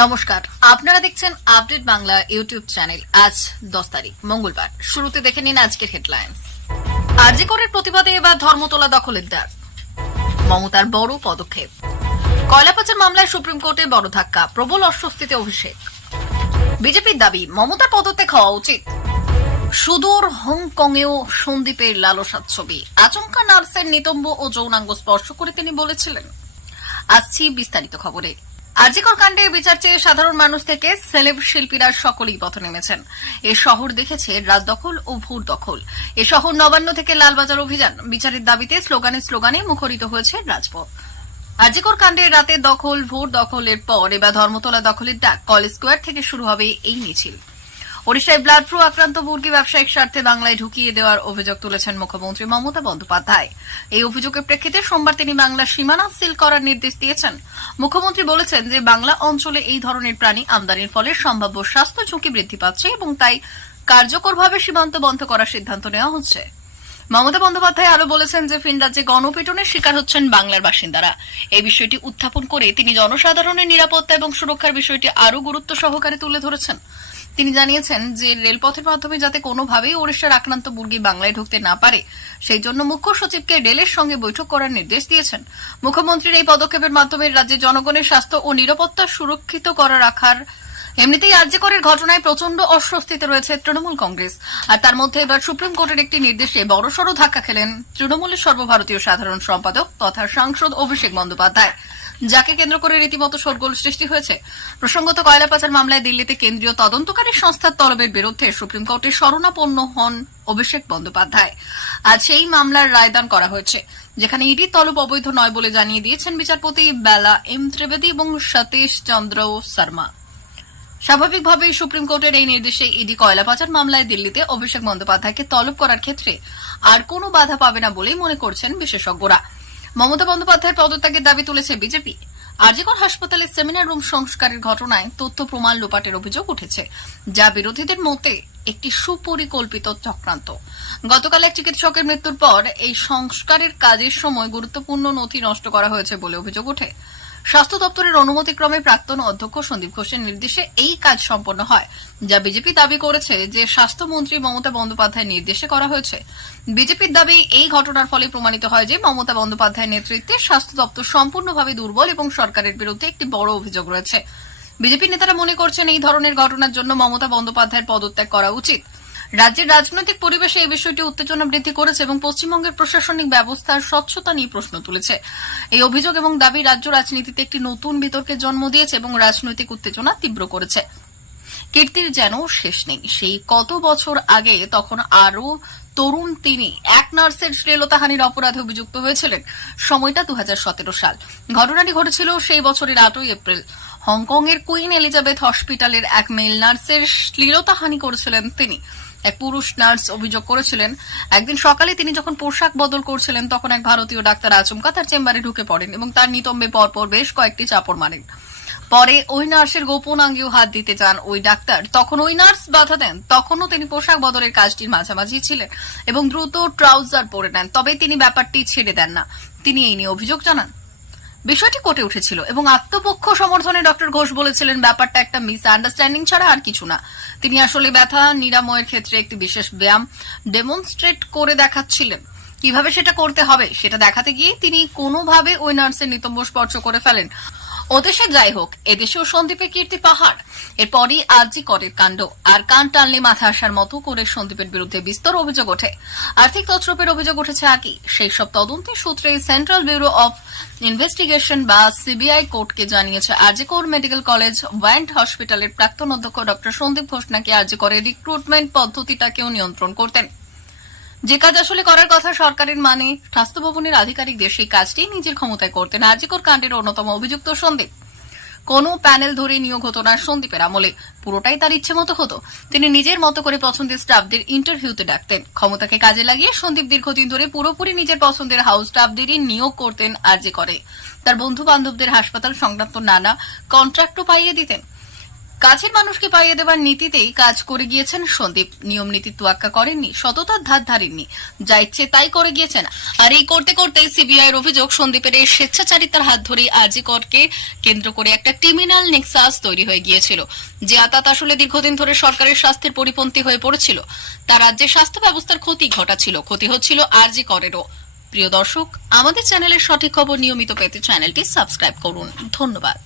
নমস্কার, আপনারা দেখছেন আপডেট বাংলা ইউটিউব চ্যানেল। আজ 10 তারিখ মঙ্গলবার। শুরুতে দেখে নিন আজকের হেডলাইন্স। আরজি করের প্রতিবাদে এবার ধর্মতলা দখলের ডাক, মমতার বড় পদক্ষেপ। কয়লা পাচার মামলায় সুপ্রিম কোর্টে বড় ধাক্কা, প্রবল অস্বস্তিতে অভিষেক। বিজেপির দাবি মমতার পদত্যাগ হওয়া উচিত। সুদূর হংকংয়েও সন্দীপের লালসার ছবি, আচমকা নার্সের নিতম্ব ও যৌনাঙ্গ স্পর্শ করে তিনি বলেছিলেন। আসছি বিস্তারিত খবরে। আরজিকর কাণ্ডে বিচার চেয়ে সাধারণ মানুষ থেকে সেলেব শিল্পীরা সকলেই পথে নেমেছেন। এ শহর দেখেছে রাত দখল ও ভোর দখল। এ শহর নবান্ন থেকে লালবাজার অভিযান, বিচারের দাবিতে স্লোগানে মুখরিত হয়েছে রাজপথ। আরজিকর কাণ্ডে রাতে দখল ভোর দখলের পর এবার ধর্মতলা দখলের ডাক। কলেজ স্কোয়ার থেকে শুরু হবে এই মিছিল। ওড়িশায় ব্লাড ফ্লু আক্রান্ত মুরগি ব্যবসায়িক স্বার্থে বাংলায় ঢুকিয়ে দেওয়ার অভিযোগ তুলেছেন মুখ্যমন্ত্রী মমতা বন্দ্যোপাধ্যায়। এই অভিযোগের প্রেক্ষিতে সোমবার তিনি বাংলার সীমানা সিল করার নির্দেশ দিয়েছেন। মুখ্যমন্ত্রী বলেছেন যে বাংলা অঞ্চলে এই ধরনের প্রাণী আমদানির ফলে সম্ভাব্য স্বাস্থ্য ঝুঁকি বৃদ্ধি পাচ্ছে এবং তাই কার্যকরভাবে সীমান্ত বন্ধ করার সিদ্ধান্ত নেওয়া হচ্ছে। মমতা বন্দ্যোপাধ্যায় আরও বলেছেন যে ভিন রাজ্যে গণপিটুনের শিকার হচ্ছেন বাংলার বাসিন্দারা। এই বিষয়টি উত্থাপন করে তিনি জনসাধারণের নিরাপত্তা এবং সুরক্ষার বিষয়টি আরও গুরুত্ব সহকারে তুলে ধরেছেন। তিনি জানিয়েছেন যে রেলপথের মাধ্যমে যাতে কোনোভাবেই ওড়িশার আক্রান্ত মুরগি বাংলায় ঢুকতে না পারে সেই জন্য মুখ্য সচিবকে রেলের সঙ্গে বৈঠক করার নির্দেশ দিয়েছেন। মুখ্যমন্ত্রীর এই পদক্ষেপের মাধ্যমে রাজ্যের জনগণের স্বাস্থ্য ও নিরাপত্তা সুরক্ষিত করা রাখার এমনিতেই আরজিকরের ঘটনায় প্রচন্ড অস্বস্তিতে রয়েছে তৃণমূল কংগ্রেস। আর তার মধ্যে এবার সুপ্রিম কোর্টের একটি নির্দেশে বড়সড় ধাক্কা খেলেন তৃণমূলের সর্বভারতীয় সাধারণ সম্পাদক তথা সাংসদ অভিষেক বন্দ্যোপাধ্যায়, যাকে কেন্দ্র করে রীতিমতো শোরগোল সৃষ্টি হয়েছে। প্রসঙ্গত কয়লা পাচার মামলায় দিল্লিতে কেন্দ্রীয় তদন্তকারী সংস্থার তলবের বিরুদ্ধে সুপ্রিম কোর্টে শরণাপন্ন হন অভিষেক বন্দ্যোপাধ্যায়। আজ সেই মামলার রায়দান করা হয়েছে, যেখানে ইডি তলব অবৈধ নয় বলে জানিয়ে দিয়েছেন বিচারপতি বেলা এম ত্রিবেদী এবং সতীশ চন্দ্র শর্মা। স্বাভাবিকভাবেই সুপ্রিম কোর্টের এই নির্দেশে ইডি কয়লা পাচার মামলায় দিল্লিতে অভিষেক বন্দ্যোপাধ্যায়কে তলব করার ক্ষেত্রে আর কোনো বাধা পাবে না বলেই মনে করছেন বিশেষজ্ঞরা। মমতা বন্দ্যোপাধ্যায়ের পদত্যাগের দাবি তুলেছে বিজেপি। আরজিকর হাসপাতালের সেমিনার রুম সংস্কারের ঘটনায় তথ্য প্রমাণ লোপাটের অভিযোগ উঠেছে, যা বিরোধীদের মতে একটি সুপরিকল্পিত চক্রান্ত। গতকাল এক চিকিৎসকের মৃত্যুর পর এই সংস্কারের কাজের সময় গুরুত্বপূর্ণ নথি নষ্ট করা হয়েছে বলে অভিযোগ ওঠে। স্বাস্থ্য দপ্তরের অনুমতিক্রমে প্রাক্তন অধ্যক্ষ সন্দীপ ঘোষের নির্দেশে এই কাজ সম্পন্ন হয়, যা বিজেপি দাবি করেছে যে স্বাস্থ্যমন্ত্রী মমতা বন্দ্যোপাধ্যায়ের নির্দেশে করা হয়েছে। বিজেপির দাবি এই ঘটনার ফলে প্রমাণিত হয় যে মমতা বন্দ্যোপাধ্যায়ের নেতৃত্বে স্বাস্থ্য দপ্তর সম্পূর্ণভাবে দুর্বল এবং সরকারের বিরুদ্ধে একটি বড় অভিযোগ রয়েছে। বিজেপি নেতারা মনে করছেন এই ধরনের ঘটনার জন্য মমতা বন্দ্যোপাধ্যায়ের পদত্যাগ করা উচিত। রাজ্যের রাজনৈতিক পরিবেশে এই বিষয়টি উত্তেজনা বৃদ্ধি করেছে এবং পশ্চিমবঙ্গের প্রশাসনিক ব্যবস্থার স্বচ্ছতা নিয়ে প্রশ্ন তুলেছে। এই অভিযোগ এবং দাবি রাজ্য রাজনীতিতে একটি নতুন বিতর্কের জন্ম দিয়েছে এবং রাজনৈতিক উত্তেজনা তীব্র করেছে। কীর্তির যেন শেষ নেই। সেই কত বছর আগে তখন আরও তরুণ তিনি এক নার্সের শ্লীলতাহানির অপরাধে অভিযুক্ত হয়েছিলেন। সময়টা 2017 সাল। ঘটনাটি ঘটেছিল সেই বছরের 8 এপ্রিল। হংকংয়ের কুইন এলিজাবেথ হসপিটালের এক মেল নার্সের শ্লীলতাহানি করেছিলেন তিনি। এক পুরুষ নার্স অভিযোগ করেছিলেন, একদিন সকালে তিনি যখন পোশাক বদল করছিলেন তখন এক ভারতীয় ডাক্তার আচমকা তার চেম্বারে ঢুকে পড়েন এবং তার নিতম্বে পরপর বেশ কয়েকটি চাপড় মারেন। পরে ওই নার্সের গোপন আঙ্গেও হাত দিতে চান ওই ডাক্তার, তখন ওই নার্স বাধা দেন। তখনও তিনি পোশাক বদলের কাজটির মাঝামাঝি ছিলেন এবং দ্রুত ট্রাউজার পরে নেন, তবে তিনি ব্যাপারটি ছেড়ে দেন না। তিনি এই নিয়ে অভিযোগ জানান। বিষয়টি কোর্টে উঠেছিল এবং আত্মপক্ষ সমর্থনে ডক্টর ঘোষ বলেছিলেন ব্যাপারটা একটা মিসআন্ডারস্ট্যান্ডিং ছাড়া আর কিছু না। তিনি আসলে ব্যথা নিরাময়ের ক্ষেত্রে একটি বিশেষ ব্যায়াম ডেমনস্ট্রেট করে দেখাচ্ছিলেন। কিভাবে সেটা করতে হবে সেটা দেখাতে গিয়ে তিনি কোনোভাবে ওই নার্সের নিতম্ব স্পর্শ করে ফেলেন। ওদেশে যাই হোক, এদেশেও সন্দীপের কীর্তি পাহাড়। এরপরই আরজি করের কাণ্ড। আর কান টানলে মাথা আসার মতো করে সন্দীপের বিরুদ্ধে বিস্তর অভিযোগ ওঠে। আর্থিক তছরূপের অভিযোগ উঠেছে আগে। সেই সব তদন্তের সূত্রে সেন্ট্রাল ব্যুরো অফ ইনভেস্টিগেশন বা সিবিআই কোর্টকে জানিয়েছে আরজিকর মেডিকেল কলেজ ওয়ান্ড হসপিটালের প্রাক্তন অধ্যক্ষ ডক্টর সন্দীপ ঘোষ নাকি আরজিকরের রিক্রুটমেন্ট পদ্ধতিটাকেও নিয়ন্ত্রণ করতেন। যে কাজ আসলে করার কথা সরকারের মানে স্বাস্থ্য ভবনের আধিকারিকদের, সেই কাজটি নিজের ক্ষমতায় করতেন আরজিকর কাণ্ডের অন্যতম অভিযুক্ত সন্দীপ। কোনো প্যানেল ধরে নিয়োগ হতো না সন্দীপের আমলে, পুরোটাই তার ইচ্ছে মতো হতো। তিনি নিজের মতো করে পছন্দের স্টাফদের ইন্টারভিউতে ডাকতেন। ক্ষমতাকে কাজে লাগিয়ে সন্দীপ দীর্ঘদিন ধরে পুরোপুরি নিজের পছন্দের হাউস স্টাফদেরই নিয়োগ করতেন আরজি করে। তার বন্ধু বান্ধবদের হাসপাতাল সংক্রান্ত নানা কন্ট্রাক্টও পাইয়ে দিতেন। কাছের মানুষকে পাইয়ে দেবার নীতিতেই কাজ করে গিয়েছেন সন্দীপ। নিয়ম নীতি তোয়াক্কা করেননি, সততার ধার ধারেননি, যা ইচ্ছে তাই করে গিয়েছেন। আর এই করতে করতে সিবিআইয়ের অভিযোগ, সন্দীপের এই স্বেচ্ছাচারিতার হাত ধরেই আরজি করকে কেন্দ্র করে একটা ক্রিমিনাল নেক্সাস তৈরি হয়ে গিয়েছিল, যে আতাত আসলে দীর্ঘদিন ধরে সরকারের স্বাস্থ্যের পরিপন্থী হয়ে পড়েছিল। তার রাজ্যের স্বাস্থ্য ব্যবস্থার ক্ষতি ঘটাচ্ছিল, ক্ষতি হচ্ছিল আরজি করেরও। প্রিয় দর্শক, আমাদের চ্যানেলের সঠিক খবর নিয়মিত পেতে চ্যানেলটি সাবস্ক্রাইব করুন। ধন্যবাদ।